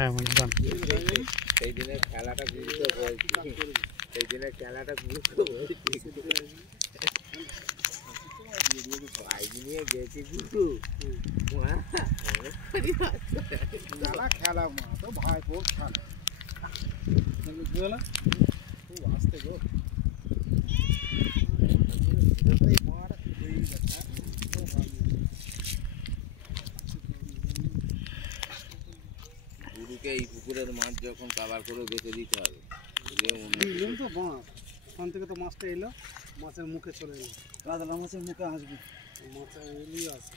হ্যাঁ মজদান সেই দিনের খেলাটা গুরুত্ব বলছি সেই দিনের খেলাটা গুরুত্ব বলছি বাইক নিয়ে গেছি গুরু খেলা মা তো ভাই বোর খেলা খুব আসতে গো গুরুকে এই পুকুরের মাছ যখন কাবার করে বেঁচে দিতে হবে তো মাছ ওখান থেকে তো মাছটা এলো মাছের মুখে চলে এলো কাতলা মাছের মুখে আসবে মাছের এলি আছে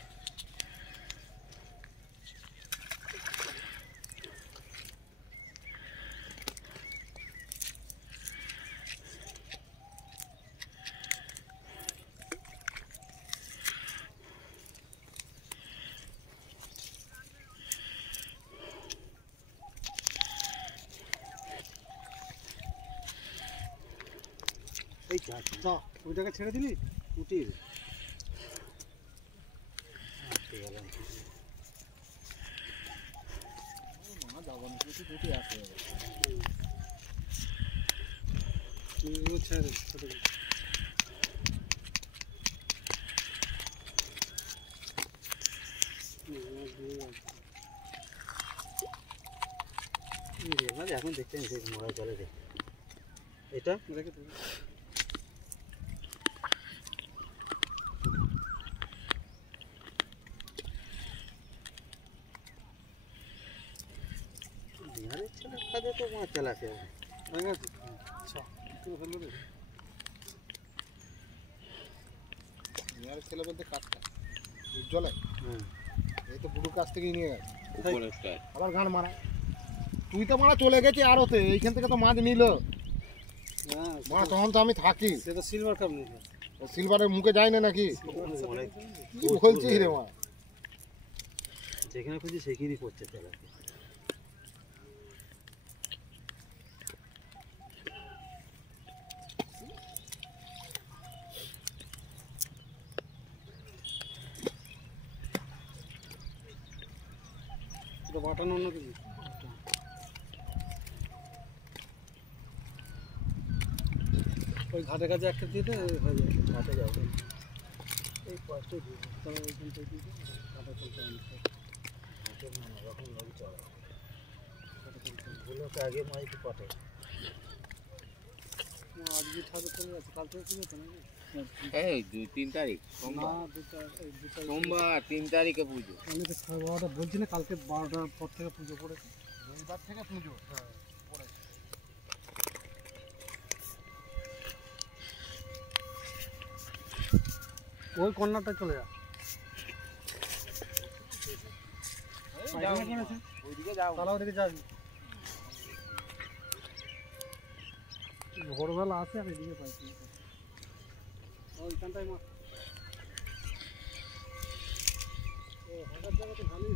ওইটাকে ছেড়ে দিলি উঠিয়ে এখন দেখতে মোবাইল চলে দেখ এটা রেখে দেবে तो वहाँ चला के अच्छा ছেলে বলতে কাটটা উজ্জ্বলে এই তো বুড়ো কাছ থেকেই নিয়ে গেছে আবার গান মারা তুই তো মারা চলে গেছি আরতে এইখান থেকে তো মাছ নিল মারা তখন তো আমি থাকি সে তো সিলভার কাপ নিল সিলভারের মুখে যায় না নাকি বলছি রে মা যেখানে খুঁজি সেখানেই করছে চলে বাটানো অন্য কিছু ওই ঘাটে কাছে একটা দিয়ে দে হয়ে যায় ঘাটে যাবে এই কষ্টে দিয়ে তবে ওইখান থেকে দিয়ে ঘাটে চলতে ঘাটের নানা রকম নদী চলে ভুলোকে আগে মাই কি পাটে আজকে ছাদে চলে যাচ্ছে কাল থেকে শুনে তো নাকি এই 2-3 তারিখ সোমবার 3 তারিখে পুজো আমি তো 12টা বলছি না কালকে 12টার পর থেকে পুজো পড়েছে রবিবার থেকে পুজো হ্যাঁ পড়েছে ওই কর্নারটা চলে যা ওইদিকে যাও তাহলে ওদিকে যাবি ভোরবেলা আছে আর এদিকে পাইছি ওইখানটাই মাছ ও হাজার জায়গা তো ভালোই